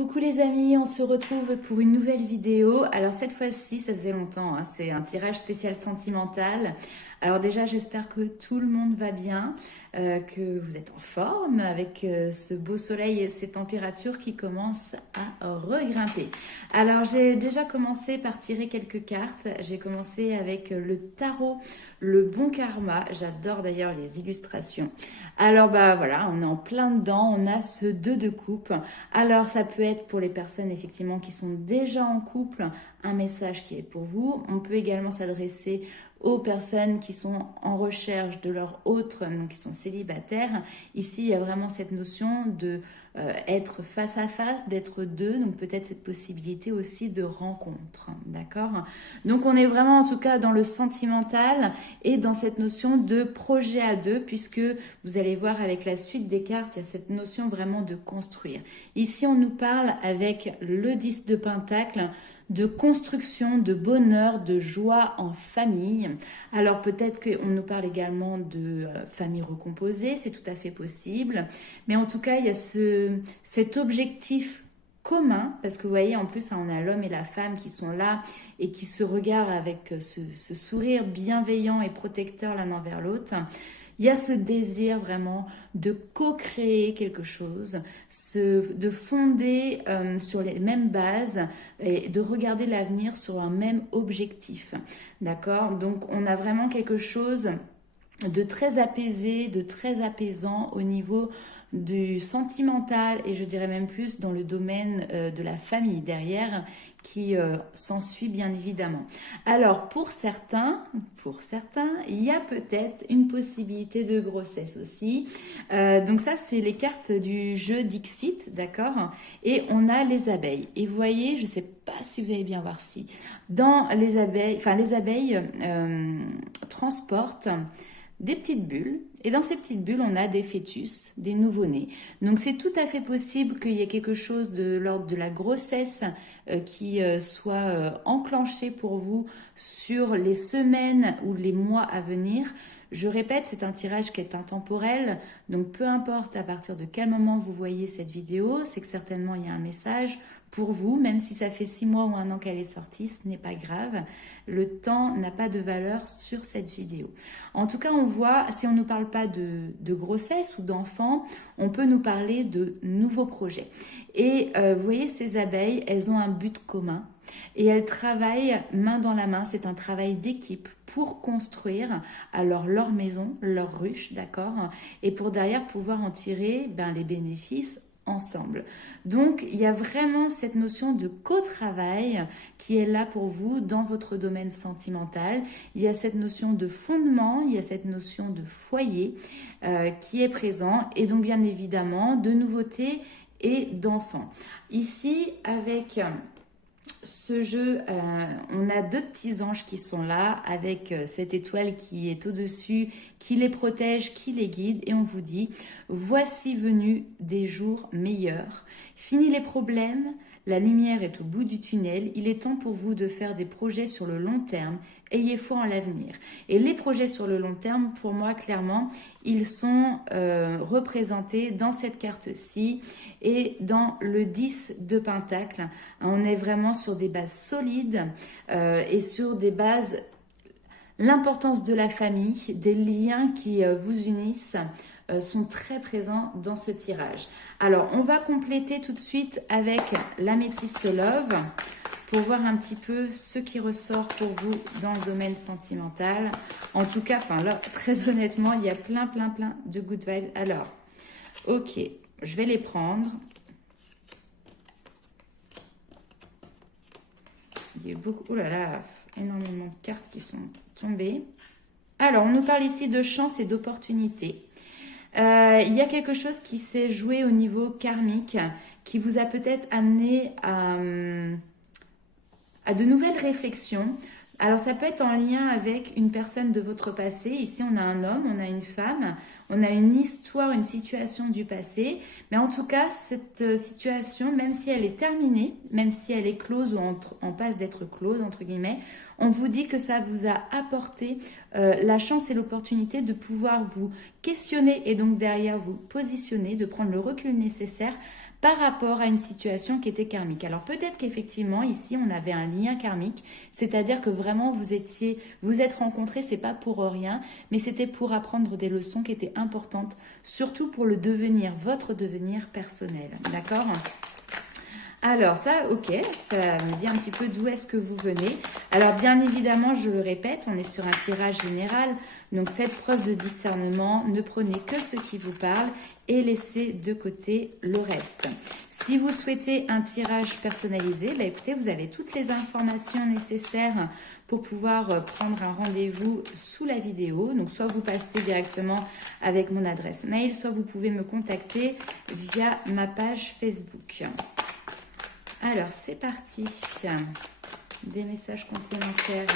Coucou les amis, on se retrouve pour une nouvelle vidéo. Alors cette fois-ci, ça faisait longtemps, hein, c'est un tirage spécial sentimental. Alors déjà, j'espère que tout le monde va bien, que vous êtes en forme avec ce beau soleil et ces températures qui commencent à regrimper. Alors j'ai déjà commencé par tirer quelques cartes. J'ai commencé avec le tarot, le bon karma. J'adore d'ailleurs les illustrations. Alors bah voilà, on est en plein dedans, on a ce 2 de coupe. Alors ça peut être pour les personnes effectivement qui sont déjà en couple, un message qui est pour vous. On peut également s'adresser aux personnes qui sont en recherche de leur autre, donc qui sont célibataires. Ici, il y a vraiment cette notion de être face à face, d'être deux, donc peut-être cette possibilité aussi de rencontre, d'accord? Donc on est vraiment en tout cas dans le sentimental et dans cette notion de projet à deux, puisque vous allez voir avec la suite des cartes, il y a cette notion vraiment de construire. Ici, on nous parle avec le 10 de Pentacle, de construction, de bonheur, de joie en famille. Alors peut-être qu'on nous parle également de famille recomposée, c'est tout à fait possible. Mais en tout cas, il y a cet objectif commun, parce que vous voyez, en plus, on a l'homme et la femme qui sont là et qui se regardent avec ce sourire bienveillant et protecteur l'un envers l'autre. Il y a ce désir vraiment de co-créer quelque chose, de fonder sur les mêmes bases et de regarder l'avenir sur un même objectif. D'accord? Donc on a vraiment quelque chose de très apaisé, de très apaisant au niveau du sentimental et je dirais même plus dans le domaine de la famille derrière qui s'ensuit bien évidemment. Alors pour certains, il y a peut-être une possibilité de grossesse aussi. Donc ça c'est les cartes du jeu Dixit, d'accord? Et on a les abeilles. Et vous voyez, je ne sais pas si vous allez bien voir si, dans les abeilles, enfin les abeilles transportent des petites bulles, et dans ces petites bulles, on a des fœtus, des nouveau-nés. Donc c'est tout à fait possible qu'il y ait quelque chose de l'ordre de la grossesse qui soit enclenché pour vous sur les semaines ou les mois à venir. Je répète, c'est un tirage qui est intemporel, donc peu importe à partir de quel moment vous voyez cette vidéo, c'est que certainement il y a un message pour vous, même si ça fait 6 mois ou 1 an qu'elle est sortie, ce n'est pas grave. Le temps n'a pas de valeur sur cette vidéo. En tout cas, on voit, si on ne nous parle pas de grossesse ou d'enfants, on peut nous parler de nouveaux projets. Et vous voyez, ces abeilles, elles ont un but commun. Et elles travaillent main dans la main, c'est un travail d'équipe pour construire alors leur maison, leur ruche, d'accord, et pour derrière pouvoir en tirer les bénéfices ensemble. Donc il y a vraiment cette notion de co-travail qui est là pour vous dans votre domaine sentimental. Il y a cette notion de fondement, il y a cette notion de foyer qui est présent et donc bien évidemment de nouveautés et d'enfants. Ici avec ce jeu, on a 2 petits anges qui sont là avec cette étoile qui est au-dessus, qui les protège, qui les guide et on vous dit « Voici venus des jours meilleurs. Fini les problèmes, la lumière est au bout du tunnel. Il est temps pour vous de faire des projets sur le long terme. Ayez foi en l'avenir. » Et les projets sur le long terme, pour moi, clairement, ils sont représentés dans cette carte-ci et dans le 10 de Pentacle. On est vraiment sur des bases solides et sur des bases, l'importance de la famille, des liens qui vous unissent sont très présents dans ce tirage. Alors, on va compléter tout de suite avec l'améthyste Love pour voir un petit peu ce qui ressort pour vous dans le domaine sentimental. En tout cas, là, très honnêtement, il y a plein de good vibes. Alors, ok, je vais les prendre. Il y a eu beaucoup, oh là là, énormément de cartes qui sont tombées. Alors, on nous parle ici de chance et d'opportunité. Il y a quelque chose qui s'est joué au niveau karmique, qui vous a peut-être amené à de nouvelles réflexions. Alors ça peut être en lien avec une personne de votre passé. Ici on a un homme, on a une femme, on a une histoire, une situation du passé. Mais en tout cas cette situation, même si elle est terminée, même si elle est close ou en passe d'être close entre guillemets, on vous dit que ça vous a apporté la chance et l'opportunité de pouvoir vous questionner et donc derrière vous positionner, de prendre le recul nécessaire par rapport à une situation qui était karmique. Alors peut-être qu'effectivement ici on avait un lien karmique, c'est-à-dire que vraiment vous êtes rencontrés, c'est pas pour rien, mais c'était pour apprendre des leçons qui étaient importantes, surtout pour le devenir, votre devenir personnel, d'accord? Alors ça, ok, ça me dit un petit peu d'où est-ce que vous venez. Alors bien évidemment, je le répète, on est sur un tirage général, donc faites preuve de discernement, ne prenez que ce qui vous parle et laissez de côté le reste. Si vous souhaitez un tirage personnalisé, bah écoutez, vous avez toutes les informations nécessaires pour pouvoir prendre un rendez-vous sous la vidéo. Donc soit vous passez directement avec mon adresse mail, soit vous pouvez me contacter via ma page Facebook. Alors, c'est parti. Des messages complémentaires.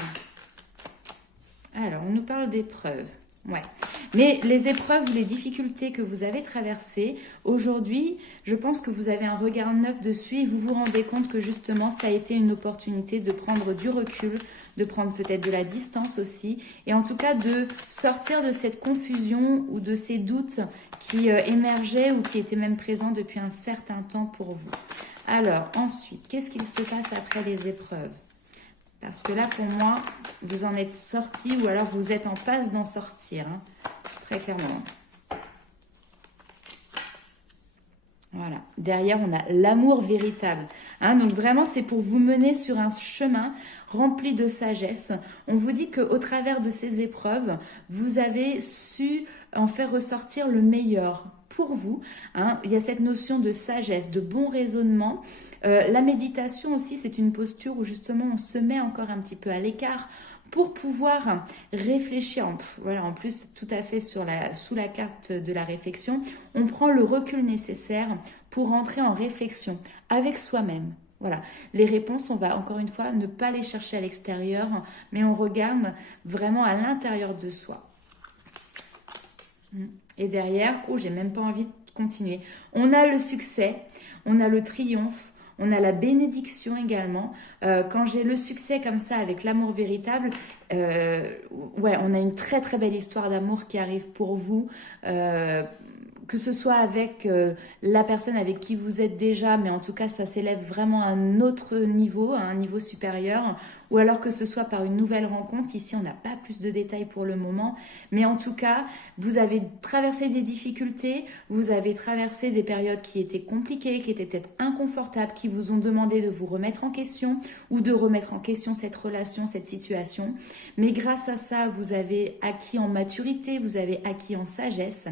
Alors, on nous parle d'épreuves. Ouais. Mais les épreuves, les difficultés que vous avez traversées, aujourd'hui, je pense que vous avez un regard neuf dessus et vous vous rendez compte que justement, ça a été une opportunité de prendre du recul, de prendre peut-être de la distance aussi, et en tout cas de sortir de cette confusion ou de ces doutes qui émergeaient ou qui étaient même présents depuis un certain temps pour vous. Alors, ensuite, qu'est-ce qu'il se passe après les épreuves? Parce que là, pour moi, vous en êtes sorti ou alors vous êtes en passe d'en sortir, hein, très clairement. Voilà. Derrière, on a l'amour véritable. Hein, donc vraiment, c'est pour vous mener sur un chemin rempli de sagesse. On vous dit qu'au travers de ces épreuves, vous avez su en faire ressortir le meilleur pour vous. Hein. Il y a cette notion de sagesse, de bon raisonnement. La méditation aussi, c'est une posture où justement on se met encore un petit peu à l'écart pour pouvoir réfléchir. Voilà, en plus, tout à fait sous la carte de la réflexion, on prend le recul nécessaire pour entrer en réflexion avec soi-même. Voilà, les réponses, on va encore une fois ne pas les chercher à l'extérieur, mais on regarde vraiment à l'intérieur de soi. Et derrière, oh, j'ai même pas envie de continuer. On a le succès, on a le triomphe, on a la bénédiction également. Quand j'ai le succès comme ça avec l'amour véritable, ouais, on a une très très belle histoire d'amour qui arrive pour vous. Que ce soit avec la personne avec qui vous êtes déjà, mais en tout cas ça s'élève vraiment à un autre niveau, à un niveau supérieur, ou alors que ce soit par une nouvelle rencontre. Ici on n'a pas plus de détails pour le moment, mais en tout cas vous avez traversé des difficultés, vous avez traversé des périodes qui étaient compliquées, qui étaient peut-être inconfortables, qui vous ont demandé de vous remettre en question ou de remettre en question cette relation, cette situation, mais grâce à ça vous avez acquis en maturité, vous avez acquis en sagesse,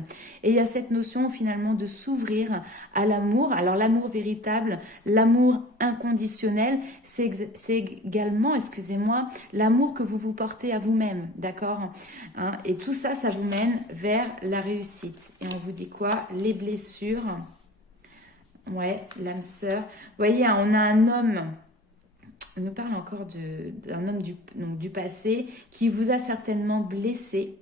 et il y a cette notion finalement de s'ouvrir à l'amour. Alors l'amour véritable, l'amour inconditionnel, c'est également, excusez-moi, l'amour que vous vous portez à vous-même, d'accord, hein, et tout ça, ça vous mène vers la réussite. Et on vous dit quoi? Les blessures, ouais, l'âme sœur. Vous voyez, hein, on a un homme, on nous parle encore d'un homme du passé qui vous a certainement blessé,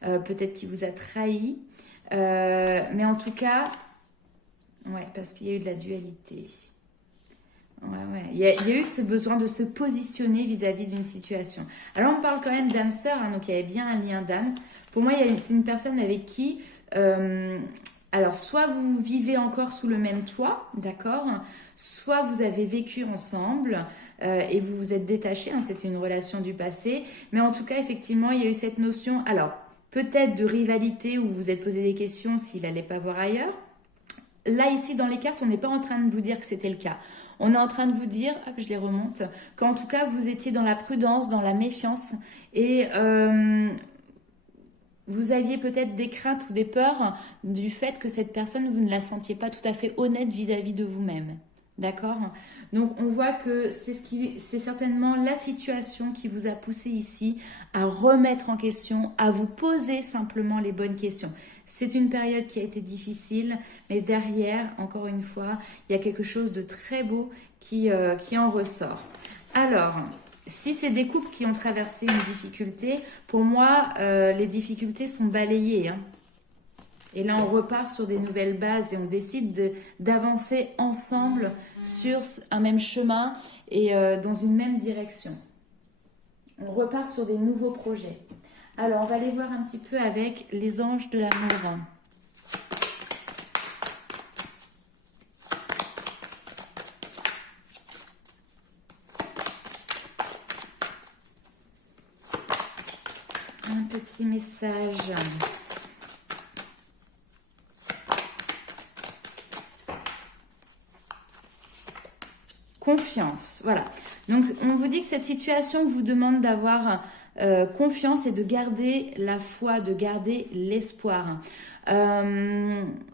peut-être qu'il vous a trahi, mais en tout cas, ouais, parce qu'il y a eu de la dualité. Ouais. Il y a eu ce besoin de se positionner vis-à-vis d'une situation. Alors, on parle quand même d'âme sœur, hein, donc il y avait bien un lien d'âme. Pour moi, c'est une personne avec qui, alors, soit vous vivez encore sous le même toit, d'accord, soit vous avez vécu ensemble et vous vous êtes détachés, hein, c'est une relation du passé. Mais en tout cas, effectivement, il y a eu cette notion, alors, peut-être de rivalité où vous vous êtes posé des questions s'il n'allait pas voir ailleurs. Là, ici, dans les cartes, on n'est pas en train de vous dire que c'était le cas. On est en train de vous dire, hop, je les remonte, qu'en tout cas, vous étiez dans la prudence, dans la méfiance et vous aviez peut-être des craintes ou des peurs du fait que cette personne, vous ne la sentiez pas tout à fait honnête vis-à-vis de vous-même. D'accord? Donc, on voit que c'est certainement la situation qui vous a poussé ici à remettre en question, à vous poser simplement les bonnes questions. C'est une période qui a été difficile, mais derrière, encore une fois, il y a quelque chose de très beau qui en ressort. Alors, si c'est des couples qui ont traversé une difficulté, pour moi, les difficultés sont balayées, hein. Et là, on repart sur des nouvelles bases et on décide d'avancer ensemble sur un même chemin et dans une même direction. On repart sur des nouveaux projets. Alors, on va aller voir un petit peu avec les anges de l'amour. petit message. Confiance, voilà. Donc, on vous dit que cette situation vous demande d'avoir confiance et de garder la foi, de garder l'espoir.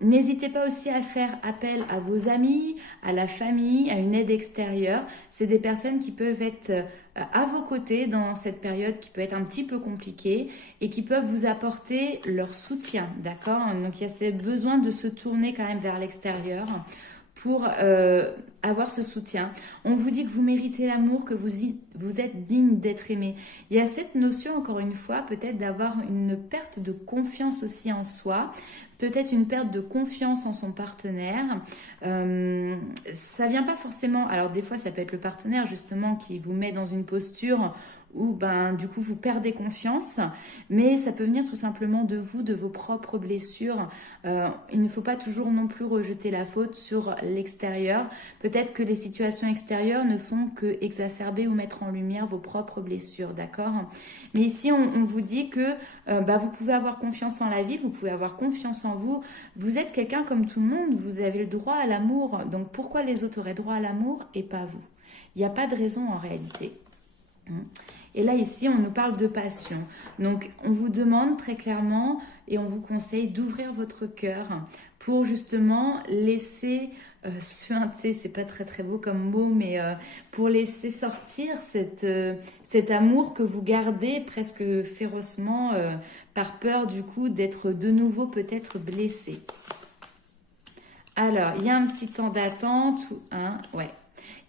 N'hésitez pas aussi à faire appel à vos amis, à la famille, à une aide extérieure. C'est des personnes qui peuvent être à vos côtés dans cette période qui peut être un petit peu compliquée et qui peuvent vous apporter leur soutien, d'accord? Donc, il y a ce besoin de se tourner quand même vers l'extérieur pour avoir ce soutien. On vous dit que vous méritez l'amour, que vous êtes digne d'être aimé. Il y a cette notion, encore une fois, peut-être d'avoir une perte de confiance aussi en soi, peut-être une perte de confiance en son partenaire. Ça vient pas forcément... Alors des fois, ça peut être le partenaire justement qui vous met dans une posture où ben, du coup vous perdez confiance, mais ça peut venir tout simplement de vous, de vos propres blessures. Il ne faut pas toujours non plus rejeter la faute sur l'extérieur. Peut-être que les situations extérieures ne font que exacerber ou mettre en lumière vos propres blessures, d'accord? Mais ici, on vous dit que vous pouvez avoir confiance en la vie, vous pouvez avoir confiance en vous. Vous êtes quelqu'un comme tout le monde, vous avez le droit à l'amour. Donc pourquoi les autres auraient droit à l'amour et pas vous? Il n'y a pas de raison en réalité. Et là, ici, on nous parle de passion. Donc, on vous demande très clairement et on vous conseille d'ouvrir votre cœur pour justement laisser suinter, c'est pas très très beau comme mot, mais pour laisser sortir cet amour que vous gardez presque férocement par peur du coup d'être de nouveau peut-être blessé. Alors, il y a un petit temps d'attente, ouais.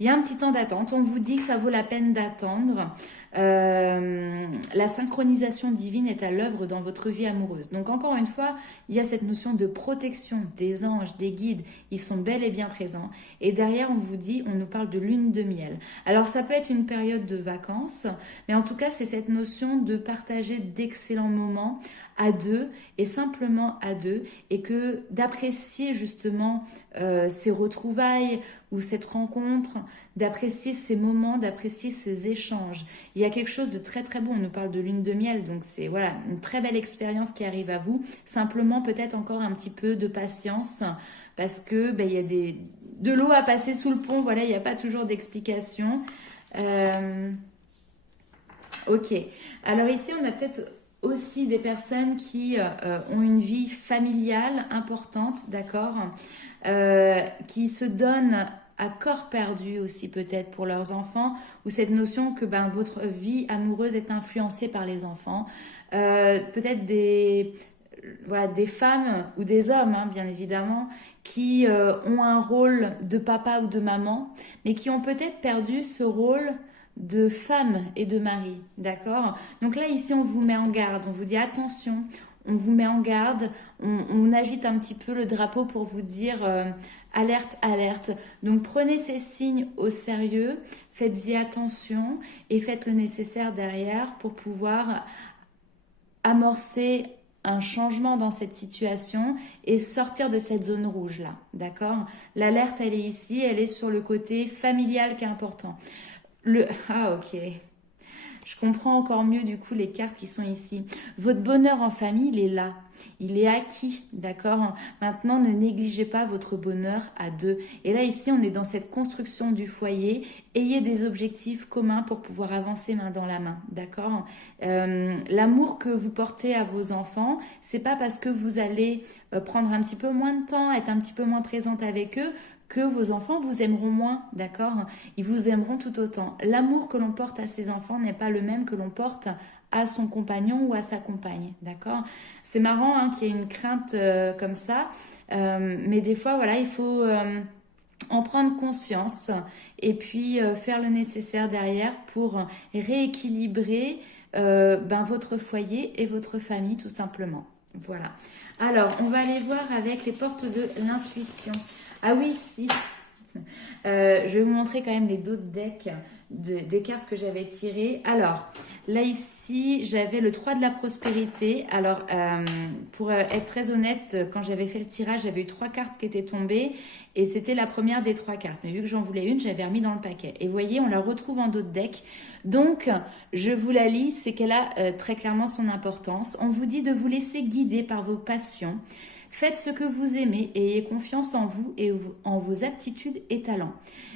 Il y a un petit temps d'attente, on vous dit que ça vaut la peine d'attendre. La synchronisation divine est à l'œuvre dans votre vie amoureuse. Donc encore une fois, il y a cette notion de protection des anges, des guides, ils sont bel et bien présents. Et derrière, on vous dit, on nous parle de lune de miel. Alors ça peut être une période de vacances, mais en tout cas, c'est cette notion de partager d'excellents moments à deux et simplement à deux, et que d'apprécier justement ces retrouvailles ou cette rencontre, d'apprécier ces moments, d'apprécier ces échanges. Il y a quelque chose de très très bon, on nous parle de lune de miel, donc c'est voilà une très belle expérience qui arrive à vous. Simplement peut-être encore un petit peu de patience, parce que il y a de l'eau à passer sous le pont, voilà, il n'y a pas toujours d'explication. Ok, alors ici on a peut-être aussi des personnes qui ont une vie familiale importante, d'accord, qui se donnent à corps perdu aussi peut-être pour leurs enfants, ou cette notion que votre vie amoureuse est influencée par les enfants. Peut-être des femmes ou des hommes, bien évidemment, qui ont un rôle de papa ou de maman, mais qui ont peut-être perdu ce rôle de femme et de mari, d'accord? Donc là, ici, on vous met en garde, on vous dit attention, on vous met en garde, on agite un petit peu le drapeau pour vous dire alerte, alerte. Donc prenez ces signes au sérieux, faites-y attention et faites le nécessaire derrière pour pouvoir amorcer un changement dans cette situation et sortir de cette zone rouge là, d'accord? L'alerte, elle est ici, elle est sur le côté familial qui est important. Ok. Je comprends encore mieux du coup les cartes qui sont ici. Votre bonheur en famille, il est là. Il est acquis, d'accord? Maintenant, ne négligez pas votre bonheur à deux. Et là, ici, on est dans cette construction du foyer. Ayez des objectifs communs pour pouvoir avancer main dans la main, d'accord? L'amour que vous portez à vos enfants, c'est pas parce que vous allez prendre un petit peu moins de temps, être un petit peu moins présente avec eux, que vos enfants vous aimeront moins, d'accord? Ils vous aimeront tout autant. L'amour que l'on porte à ses enfants n'est pas le même que l'on porte à son compagnon ou à sa compagne, d'accord? C'est marrant qu'il y ait une crainte comme ça, mais des fois, voilà, il faut en prendre conscience et puis faire le nécessaire derrière pour rééquilibrer votre foyer et votre famille, tout simplement. Voilà. Alors, on va aller voir avec les portes de l'intuition. Ah oui, si. Je vais vous montrer quand même les d'autres decks des cartes que j'avais tirées. Alors, Là, ici, j'avais le 3 de la prospérité. Alors, pour être très honnête, quand j'avais fait le tirage, j'avais eu 3 cartes qui étaient tombées. Et c'était la première des 3 cartes. Mais vu que j'en voulais une, j'avais remis dans le paquet. Et vous voyez, on la retrouve en dos de deck. Donc, je vous la lis, c'est qu'elle a très clairement son importance. On vous dit de vous laisser guider par vos passions. Faites ce que vous aimez et ayez confiance en vous et en vos aptitudes et talents.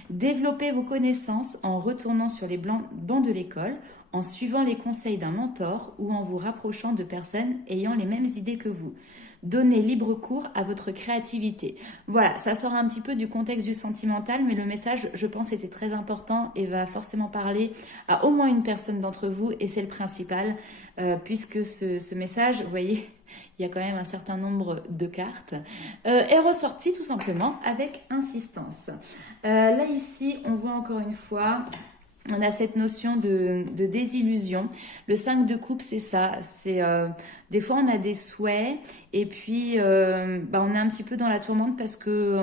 Développez vos connaissances en retournant sur les bancs de l'école, en suivant les conseils d'un mentor ou en vous rapprochant de personnes ayant les mêmes idées que vous. Donnez libre cours à votre créativité. Voilà, ça sort un petit peu du contexte du sentimental, mais le message, je pense, était très important et va forcément parler à au moins une personne d'entre vous, et c'est le principal, puisque ce message, vous voyez, il y a quand même un certain nombre de cartes, est ressorti tout simplement avec insistance. Là, ici, on voit encore une fois... On a cette notion de désillusion. Le 5 de coupe, c'est ça. C'est des fois, on a des souhaits et puis on est un petit peu dans la tourmente parce que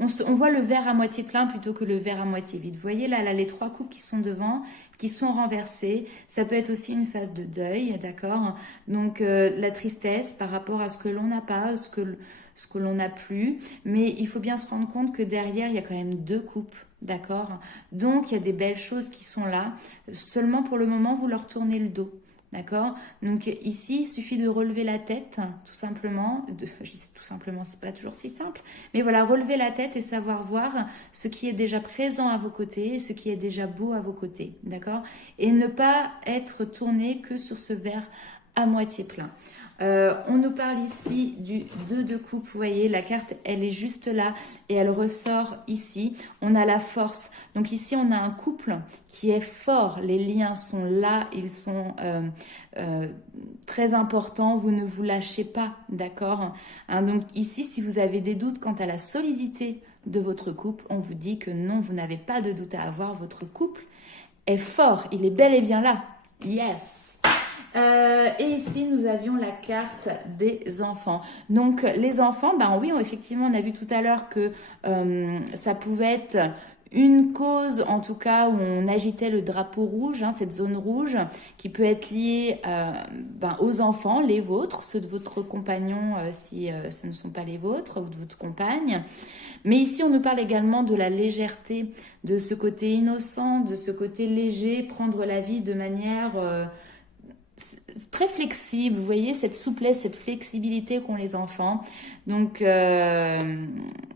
on voit le verre à moitié plein plutôt que le verre à moitié vide. Vous voyez là, les 3 coupes qui sont devant, qui sont renversées. Ça peut être aussi une phase de deuil, d'accord? Donc la tristesse par rapport à ce que l'on n'a pas, ce que l'on n'a plus. Mais il faut bien se rendre compte que derrière, il y a quand même 2 coupes, d'accord? Donc il y a des belles choses qui sont là. Seulement pour le moment, vous leur tournez le dos. D'accord? Donc ici, il suffit de relever la tête, tout simplement. Tout simplement, c'est pas toujours si simple. Mais voilà, relever la tête et savoir voir ce qui est déjà présent à vos côtés, ce qui est déjà beau à vos côtés. D'accord? Et ne pas être tourné que sur ce verre à moitié plein. On nous parle ici du 2 de coupe, vous voyez, la carte, elle est juste là et elle ressort ici. On a la force. Donc ici, on a un couple qui est fort. Les liens sont là, ils sont très importants. Vous ne vous lâchez pas, d'accord? Hein, donc ici, si vous avez des doutes quant à la solidité de votre couple, on vous dit que non, vous n'avez pas de doute à avoir. Votre couple est fort, il est bel et bien là. Yes! Et ici, nous avions la carte des enfants. Donc, les enfants, ben oui, effectivement, on a vu tout à l'heure que ça pouvait être une cause, en tout cas, où on agitait le drapeau rouge, hein, cette zone rouge, qui peut être liée aux enfants, les vôtres, ceux de votre compagnon, si ce ne sont pas les vôtres, ou de votre compagne. Mais ici, on nous parle également de la légèreté, de ce côté innocent, de ce côté léger, prendre la vie de manière... très flexible, vous voyez cette souplesse, cette flexibilité qu'ont les enfants. Donc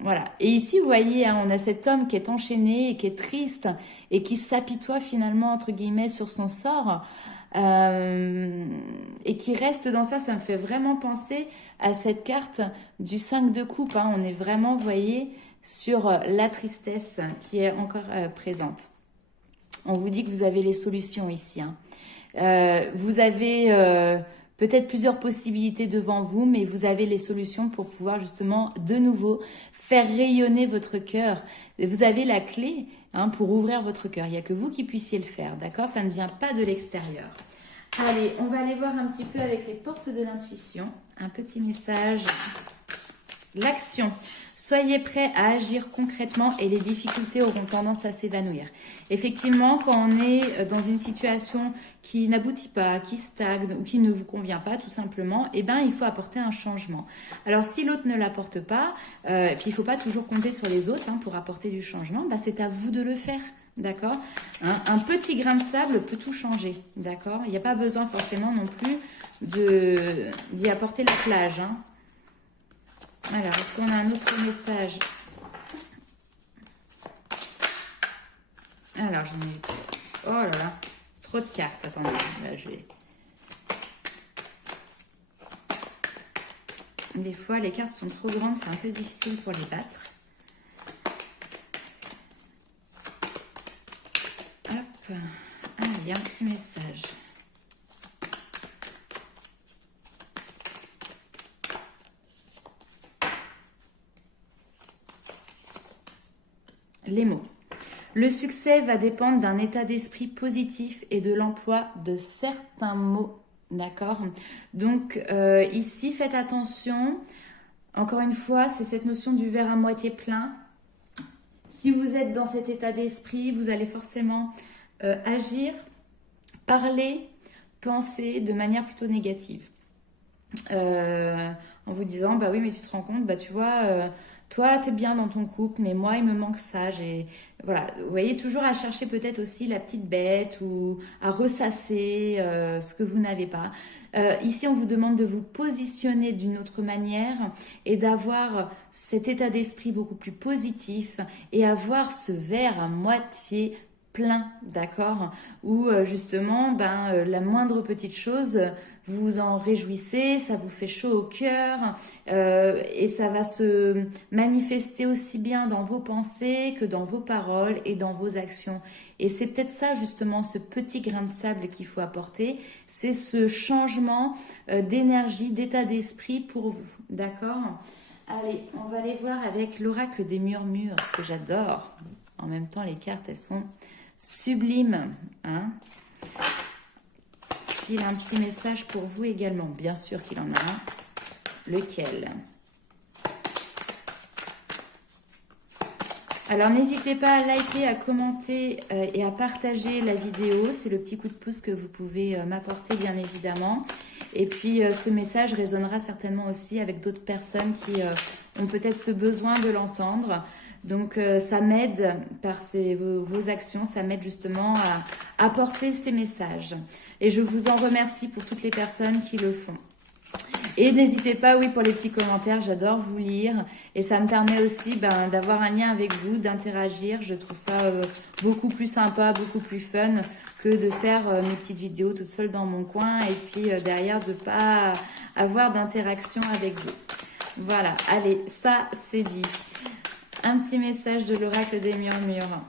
voilà. Et ici, vous voyez, hein, on a cet homme qui est enchaîné et qui est triste et qui s'apitoie finalement entre guillemets sur son sort et qui reste dans ça. Ça me fait vraiment penser à cette carte du 5 de coupe. Hein. On est vraiment, vous voyez, sur la tristesse qui est encore présente. On vous dit que vous avez les solutions ici. Hein. Vous avez peut-être plusieurs possibilités devant vous, mais vous avez les solutions pour pouvoir justement de nouveau faire rayonner votre cœur. Vous avez la clé pour ouvrir votre cœur. Il n'y a que vous qui puissiez le faire, d'accord? Ça ne vient pas de l'extérieur. Allez, on va aller voir un petit peu avec les portes de l'intuition. Un petit message. L'action. Soyez prêts à agir concrètement et les difficultés auront tendance à s'évanouir. Effectivement, quand on est dans une situation qui n'aboutit pas, qui stagne ou qui ne vous convient pas tout simplement, eh ben, il faut apporter un changement. Alors si l'autre ne l'apporte pas, et puis il ne faut pas toujours compter sur les autres pour apporter du changement, c'est à vous de le faire. D'accord? Un petit grain de sable peut tout changer. D'accord? Il n'y a pas besoin forcément non plus d'y apporter la plage. Alors, est-ce qu'on a un autre message? Alors, j'en ai eu... Oh là là, trop de cartes. Attendez, là, je vais... Des fois, les cartes sont trop grandes, c'est un peu difficile pour les battre. Hop. Ah, il y a un petit message. Les mots. Le succès va dépendre d'un état d'esprit positif et de l'emploi de certains mots. D'accord? Donc ici, faites attention. Encore une fois, c'est cette notion du verre à moitié plein. Si vous êtes dans cet état d'esprit, vous allez forcément agir parler, penser de manière plutôt négative. En vous disant, bah oui, mais tu te rends compte, bah tu vois, toi, t'es bien dans ton couple, mais moi, il me manque ça. Voilà, vous voyez, toujours à chercher peut-être aussi la petite bête ou à ressasser ce que vous n'avez pas. Ici, on vous demande de vous positionner d'une autre manière et d'avoir cet état d'esprit beaucoup plus positif et avoir ce verre à moitié plein, d'accord? Où justement, la moindre petite chose, vous vous en réjouissez, ça vous fait chaud au cœur et ça va se manifester aussi bien dans vos pensées que dans vos paroles et dans vos actions. Et c'est peut-être ça justement, ce petit grain de sable qu'il faut apporter, c'est ce changement d'énergie, d'état d'esprit pour vous, d'accord? Allez, on va aller voir avec l'oracle des murmures que j'adore. En même temps, les cartes, elles sont sublimes, hein? S'il a un petit message pour vous également, bien sûr qu'il en a un. Lequel? Alors n'hésitez pas à liker, à commenter et à partager la vidéo. C'est le petit coup de pouce que vous pouvez m'apporter bien évidemment. Et puis ce message résonnera certainement aussi avec d'autres personnes qui ont peut-être ce besoin de l'entendre. Donc ça m'aide par vos actions, ça m'aide justement à apporter ces messages. Et je vous en remercie pour toutes les personnes qui le font. Et n'hésitez pas, oui, pour les petits commentaires, j'adore vous lire. Et ça me permet aussi d'avoir un lien avec vous, d'interagir. Je trouve ça beaucoup plus sympa, beaucoup plus fun que de faire mes petites vidéos toute seule dans mon coin. Et puis derrière, de pas avoir d'interaction avec vous. Voilà, allez, ça c'est dit. Un petit message de l'oracle des murmures.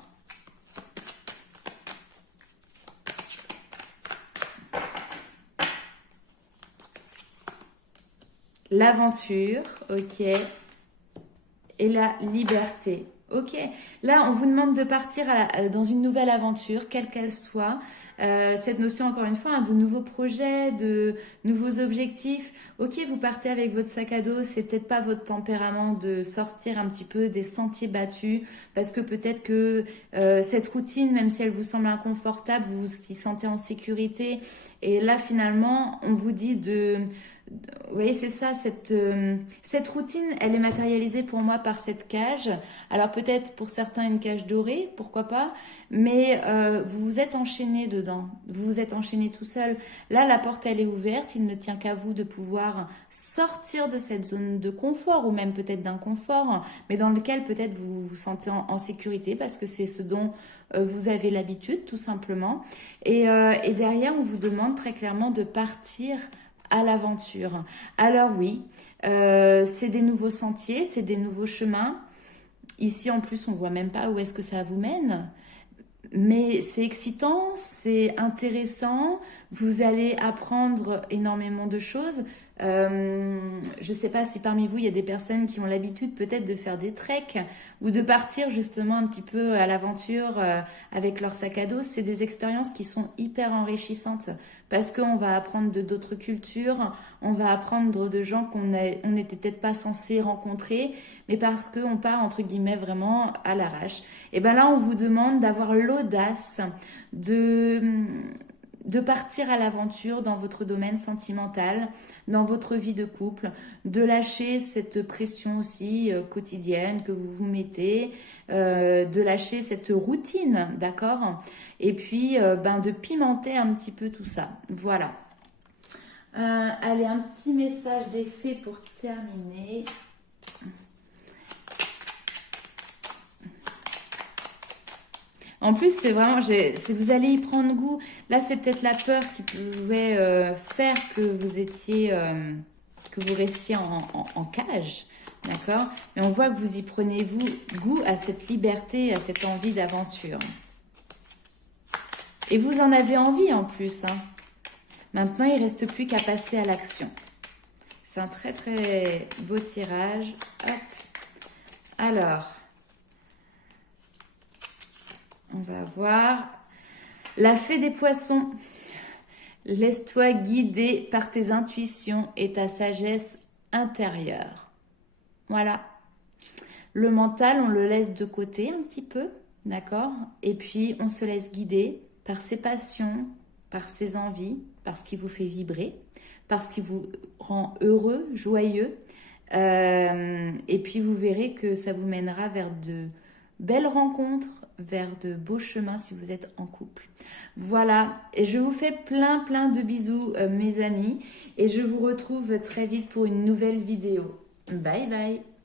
L'aventure, ok, et la liberté. Ok, là on vous demande de partir dans une nouvelle aventure, quelle qu'elle soit. Cette notion, encore une fois, hein, de nouveaux projets, de nouveaux objectifs. Ok, vous partez avec votre sac à dos, c'est peut-être pas votre tempérament de sortir un petit peu des sentiers battus, parce que peut-être que cette routine, même si elle vous semble inconfortable, vous vous y sentez en sécurité. Et là, finalement, on vous dit vous voyez, c'est ça, cette routine, elle est matérialisée pour moi par cette cage. Alors peut-être pour certains une cage dorée, pourquoi pas, mais vous vous êtes enchaîné dedans, vous vous êtes enchaîné tout seul. Là, la porte, elle est ouverte, il ne tient qu'à vous de pouvoir sortir de cette zone de confort ou même peut-être d'inconfort, mais dans lequel peut-être vous vous sentez en sécurité parce que c'est ce dont vous avez l'habitude tout simplement. Et derrière, on vous demande très clairement de partir à l'aventure. Alors oui, c'est des nouveaux sentiers, c'est des nouveaux chemins. Ici, en plus, on voit même pas où est-ce que ça vous mène. Mais c'est excitant, c'est intéressant. Vous allez apprendre énormément de choses. Je ne sais pas si parmi vous, il y a des personnes qui ont l'habitude peut-être de faire des treks ou de partir justement un petit peu à l'aventure avec leur sac à dos. C'est des expériences qui sont hyper enrichissantes parce qu'on va apprendre de d'autres cultures, on va apprendre de gens on n'était peut-être pas censé rencontrer, mais parce qu'on part entre guillemets vraiment à l'arrache. Et ben là, on vous demande d'avoir l'audace de partir à l'aventure dans votre domaine sentimental, dans votre vie de couple, de lâcher cette pression aussi quotidienne que vous vous mettez, de lâcher cette routine, d'accord? Et puis de pimenter un petit peu tout ça. Voilà. Allez, un petit message des fées pour terminer. En plus, c'est vraiment, vous allez y prendre goût. Là, c'est peut-être la peur qui pouvait faire que que vous restiez en cage, d'accord? Mais on voit que vous y prenez goût à cette liberté, à cette envie d'aventure. Et vous en avez envie en plus, hein. Maintenant, il ne reste plus qu'à passer à l'action. C'est un très très beau tirage. Hop. Alors. On va voir. La fée des poissons. Laisse-toi guider par tes intuitions et ta sagesse intérieure. Voilà. Le mental, on le laisse de côté un petit peu, d'accord? Et puis, on se laisse guider par ses passions, par ses envies, par ce qui vous fait vibrer, par ce qui vous rend heureux, joyeux. Et puis vous verrez que ça vous mènera vers de belles rencontres, vers de beaux chemins si vous êtes en couple. Voilà, et je vous fais plein de bisous mes amis, et je vous retrouve très vite pour une nouvelle vidéo. Bye bye.